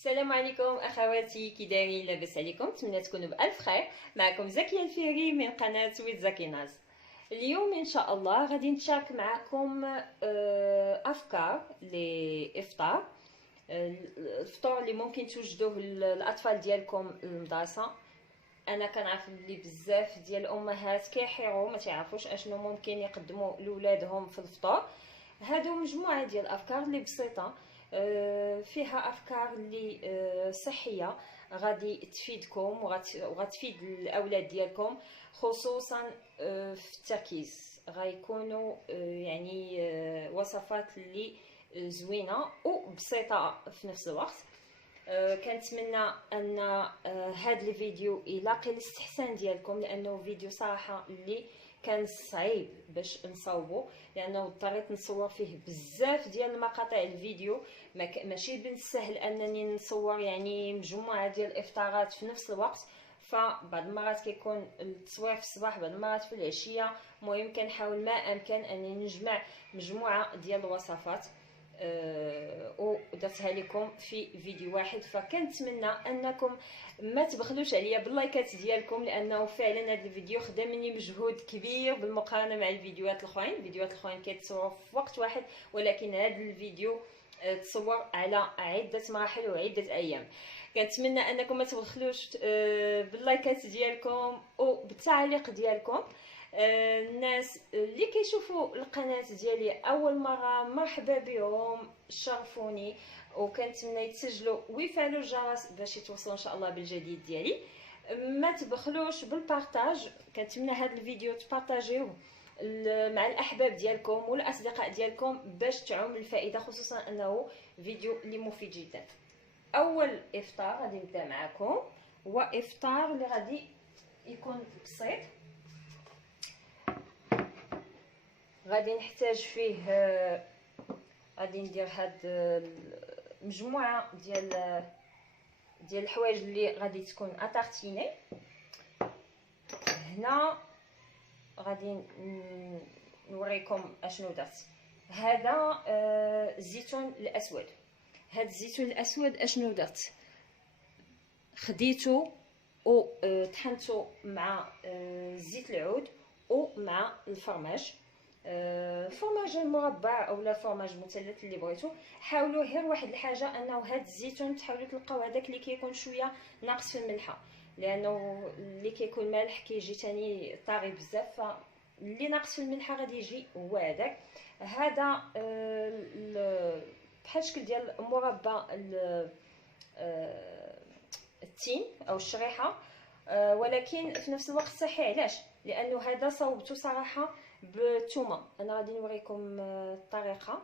السلام عليكم اخواتي، كي دايرين؟ لاباس عليكم؟ نتمنى تكونوا بالف خير. معكم زكيه الفيري من قناه سويت زاكيناز. اليوم ان شاء الله غادي نشارك معكم افكار لافطار الفطور اللي ممكن توجدوه للاطفال ديالكم المدرسه. انا كنعرف بلي بزاف ديال الامهات كيحيروا ما تعرفوش اشنو ممكن يقدموا لولادهم في الفطور. هادو مجموعه ديال الافكار اللي بسيطه، فيها افكار اللي صحيه، غادي تفيدكم وغتفيد الاولاد ديالكم، خصوصا في التركيز. غيكونوا يعني وصفات اللي زوينه وبسيطه في نفس الوقت. كنتمنى ان هذا الفيديو يلاقي الاستحسان ديالكم، لانه فيديو صراحه اللي كان صعيب باش نصاوبه، لانه اضطريت نصور فيه بزاف ديال المقاطع الفيديو. ماشي بالسهل انني نصور يعني مجموعه ديال الافطارات في نفس الوقت، فبعض المرات كيكون التصوير في الصباح، بعض المرات في العشيه. المهم كنحاول ما امكن انني نجمع مجموعه ديال الوصفات ودرتها لكم في فيديو واحد. فكنتمنى انكم ما تبخلوش عليا باللايكات ديالكم، لانه فعلا هذا الفيديو خدا مني مجهود كبير بالمقارنه مع الفيديوهات الاخرين. الفيديوهات الاخرين كيتصوروا في وقت واحد، ولكن هذا الفيديو تصور على عده مراحل وعده ايام. كنتمنى انكم ما تبخلوش باللايكات ديالكم وبالتعليق ديالكم. الناس اللي كيشوفوا القناه ديالي اول مره، مرحبا بهم، شرفوني، وكنتمنى يتسجلوا ويفعلوا الجرس باش يتوصلوا ان شاء الله بالجديد ديالي. ما تبخلوش بالبارطاج، كنتمنى هذا الفيديو تبارطاجيوه مع الاحباب ديالكم والاصدقاء ديالكم باش تعم الفائده، خصوصا انه فيديو اللي مفيد جدا. اول افطار غادي نبدا معكم هو افطار اللي غادي يكون بسيط. غادي نحتاج فيه، غادي ندير هاد مجموعه ديال الحوايج اللي غادي تكون اتارتيني. هنا غادي نوريكم اشنو درت. هذا الزيتون الاسود. هاد الزيتون الاسود اشنو درت؟ خديته وطحنته مع زيت العود ومع الفرماج، الفرماج المربع او لا فرماج مثلث اللي بغيتو. حاولوا غير واحد الحاجه، انه هاد الزيتون تحاولوا تلقاو هذاك اللي كيكون شويه ناقص في الملحه، لانه اللي كيكون مالح كيجي تاني طاغي بزاف، فاللي ناقص في الملحه غادي يجي هو هذاك. هذا بحال شكل ديال مربى التين او الشريحه، ولكن في نفس الوقت صحي. علاش؟ لانه هذا صوبته صراحه بالثومه. انا غادي نوريكم الطريقه.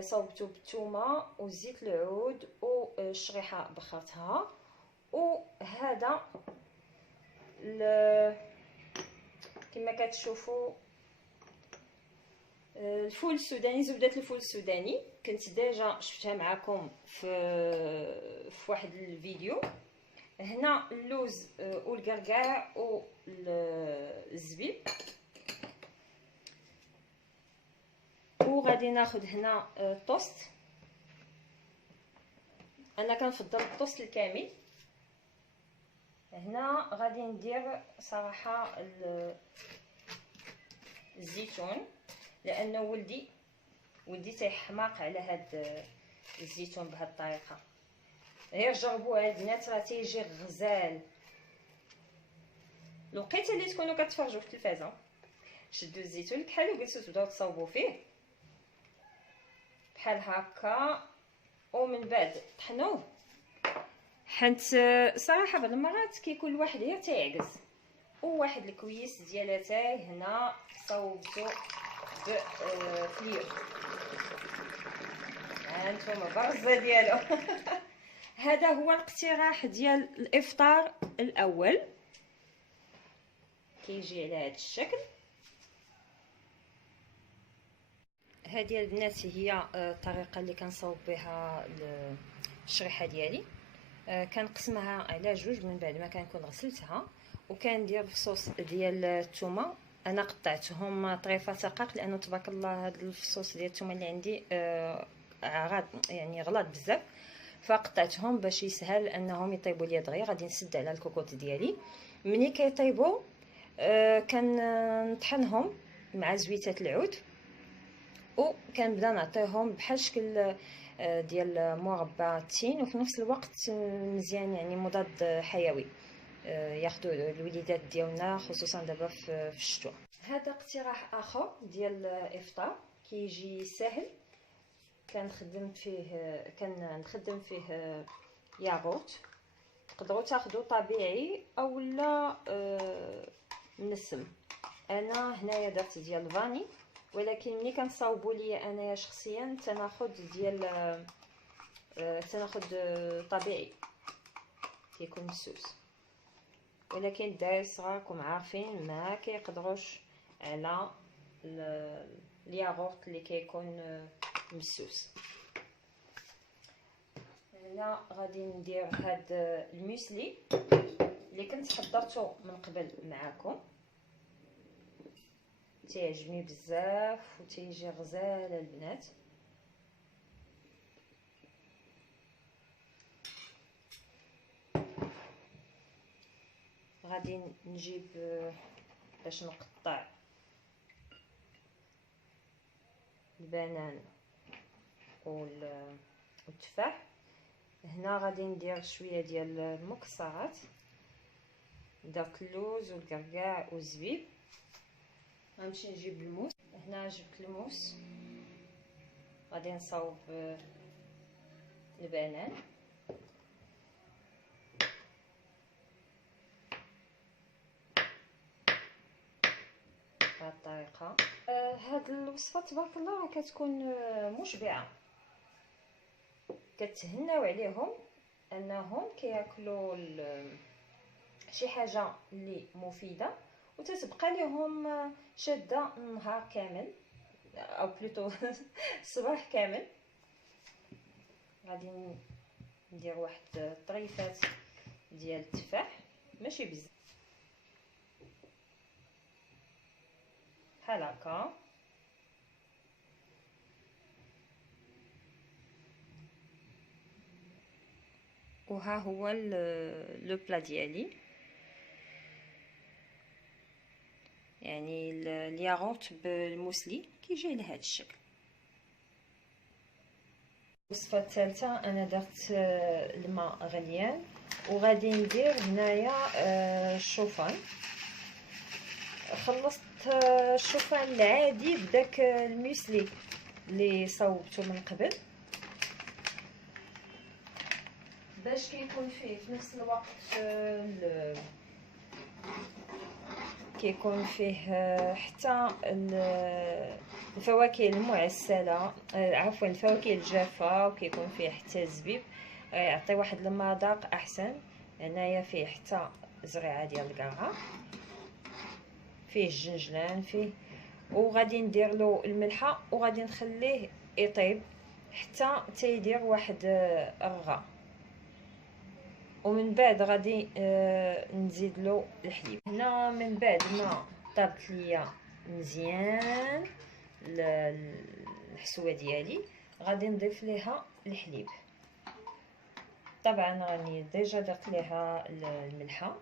صوبته بالثومه وزيت العود والشريحه بخرتها. وهذا كما كتشوفوا الفول السوداني، زبده الفول السوداني، كنت ديجا شفتها معكم في واحد الفيديو. هنا اللوز والقرقاع والزبيب. وغادي ناخذ هنا الطوست. انا كنفضل الطوست الكامل. هنا غادي ندير صراحه الزيتون، لانه ولدي تيحماق على هاد الزيتون بهاد الطريقه. غير جربوها البنات، راه تيجي غزال. الوقيته اللي تكونوا كتفرجوا في التلفازه، شدوا الزيتون بحال وجلسوا تبداو تصاوبوا فيه بحال هكا، ومن بعد طحنوه. حيت صراحه بعض المرات كيكون الواحد غير تيعجز. وواحد الكويس ديال اتاي هنا صوبته بفليو. هانتوما الرزه ديالو. هذا هو الاقتراح ديال الافطار الاول، كيجي على هذا الشكل. هذه البنات هي الطريقه اللي كنصاوب بها الشريحه ديالي. كنقسمها على جوج من بعد ما كنكون غسلتها، وكندير الفصوص ديال الثومه. انا قطعتهم طريفات رقاق، لانه تبارك الله هذا الفصوص ديال الثومه اللي عندي يعني غلاط بزاف. فقطعتهم باش يسهل انهم يطيبوا لي دغيا. غادي نسد على الكوكوط ديالي. ملي كيطيبوا كنطحنهم مع زويته العود، وكنبدا نعطيهم بحال شكل ديال مربى التين، وفي نفس الوقت مزيان يعني مضاد حيوي ياخذوا الوليدات ديالنا خصوصا دابا في الشتاء. هذا اقتراح اخر ديال الافطار كيجي سهل. كنخدم فيه ياغورت. تقدروا تاخذوا طبيعي اولا منسم. انا هنايا درت ديال الفاني، ولكن ملي كنصاوبوا ليا انايا شخصيا تناخذ طبيعي كيكون مسوس. ولكن الدراري الصغار راكم عارفين ما كيقدروش على الياغورت اللي كيكون مسوس. هنا غادي ندير هاد الموسلي اللي كنت حضرته من قبل معاكم. تيعجبني بزاف وتيجي غزال البنات. غادي نجيب باش نقطع البنان والتفاح. هنا غادي ندير شويه ديال المكسرات، درت اللوز والكركاع والزبيب. غنمشي نجيب الموس. هنا جبت الموس، غادي نصاوب البنان. بهذه الطريقه. هاد الوصفه تبارك الله راه كتكون مشبعه. كتهناو عليهم انهم كياكلوا شي حاجه اللي مفيده وتتبقى لهم شاده النهار كامل او بلوتو الصباح كامل. غادي ندير واحد طريفات ديال التفاح، ماشي بزاف، بحال هكا. وها هو لو بلا ديالي، يعني الياغورت بالموسلي كيجي على هذا الشكل. الوصفه الثالثه انا درت الماء غليان وغادي ندير هنايا الشوفان. خلصت الشوفان العادي بداك الموسلي اللي صوبته من قبل باش كيكون فيه في نفس الوقت كيكون فيه حتى الفواكه المعسله، عفوا الفواكه الجافه، وكيكون فيه حتى الزبيب يعطي واحد المذاق احسن. هنايا فيه حتى زريعه ديال الكاعه، فيه الجنجلان فيه. وغادي ندير له الملحه وغادي نخليه يطيب حتى تيدير واحد الرغاء، ومن بعد غادي نزيد له الحليب. هنا من بعد ما طابت ليا مزيان الحسوه ديالي غادي نضيف ليها الحليب. طبعا راني ديجا درت ليها الملحه.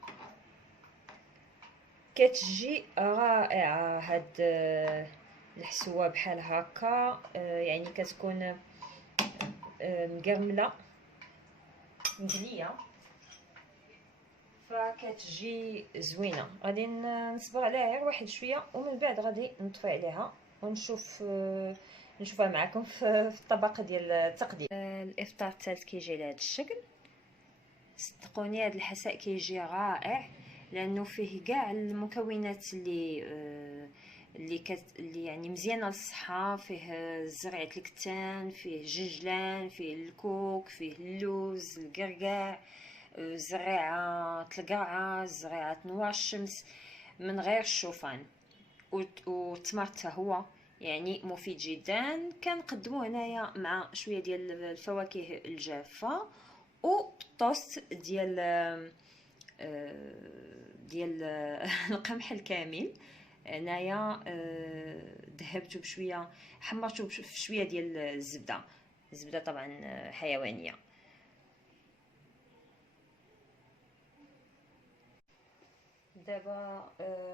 كتجي رائعه هاد الحسوه بحال هكا، يعني كتكون مقرمله مقليه، فكتجي زوينه. غادي نصبر عليها غير واحد شويه ومن بعد غادي نطفي عليها نشوفها معكم في الطبق ديال التقديم. الافطار الثالث كيجي على هذا الشكل. صدقوني هذا الحساء كيجي رائع لانه فيه كاع المكونات اللي يعني مزيانه للصحه. فيه زرعه الكتان، فيه الجنجلان، فيه الكوك، فيه اللوز، الكركاع، زريعه القرعه، زريعه نوار الشمس، من غير الشوفان والتمر حتى هو يعني مفيد جدا. كنقدموه هنايا مع شويه ديال الفواكه الجافه والطوست ديال القمح الكامل. هنايا ذهبته بشويه، حمرته بشويه ديال الزبده طبعا حيوانيه. دابا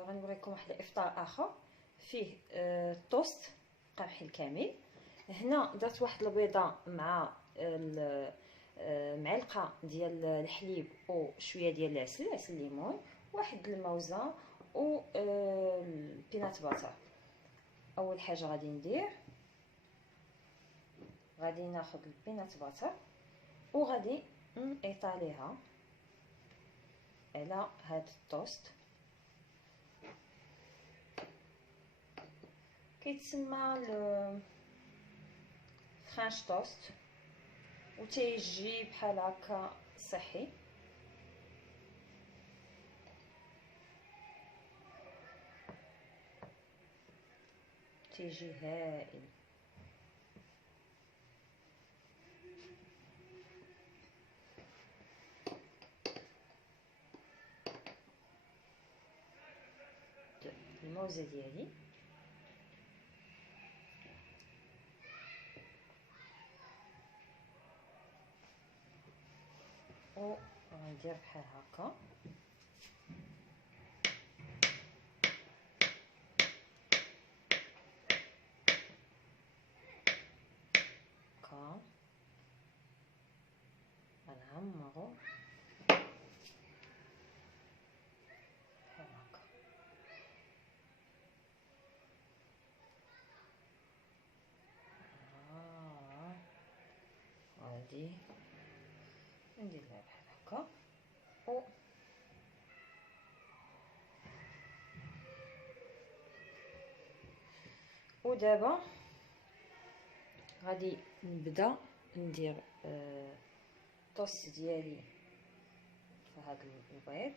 غنوريكم واحد الافطار اخر فيه توست قمحي الكامل. هنا درت واحد البيضه مع معلقه ديال الحليب وشويه ديال العسل الليمون، واحد الموزه و البينات باتر. اول حاجه غادي ناخذ البينات باتر وغادي نطاليها على هاد التوست. كيتسمى فرانش توست وتيجي بحال هكا صحي. تيجي هائل. الموزه ديالي و غندير بحال هكا غنعمرو بحال هكا. غادي نديرها بحال هكا ودابا غادي نبدا ندير الطوست ديالي في هذا البيض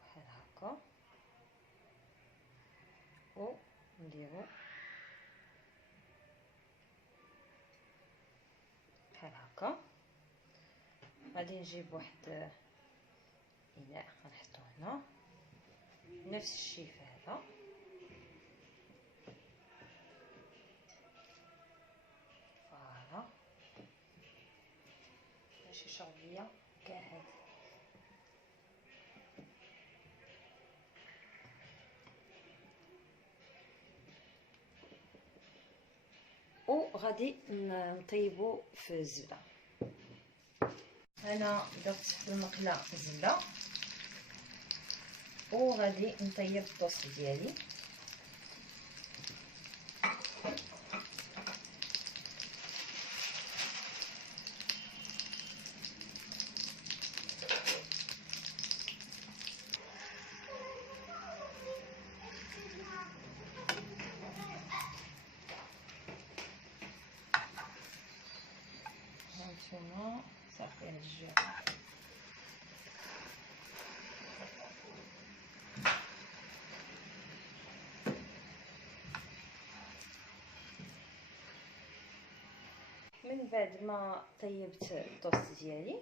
بحال هكا ونديرو بحال هكا. غادي نجيب واحد اناء غنحطو هنا نفس الشيء في هذا. فوالا ماشي شربيه كاع هاد وغادي نطيبو في الزبده. انا درت في المقله الزبده وغادي نطيب الطوست ديالي. هانتوما صافي رجعوا من بعد ما طيبت الطوست ديالي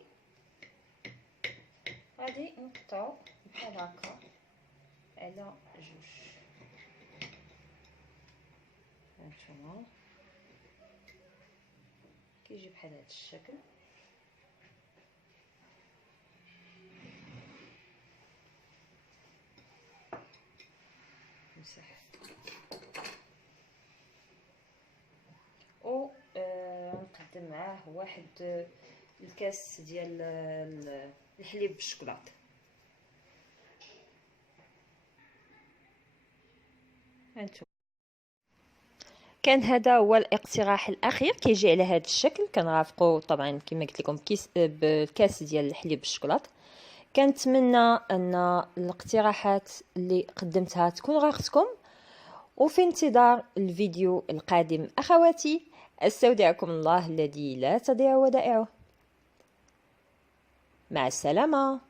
غادي نقطعو بحال هكا على جوج. هانتوما كيجي بحال هذا الشكل. نمسح و نقدم معاه واحد الكاس ديال الحليب بالشكلاط. هانتوما كان هذا هو الاقتراح الاخير كيجي على هذا الشكل. كنرافقوا طبعا كما قلت لكم بالكاس ديال الحليب بالشكلاط. كنتمنى ان الاقتراحات اللي قدمتها تكون راقتكم، وفي انتظار الفيديو القادم اخواتي. استودعكم الله الذي لا تضيع ودائعه. مع السلامه.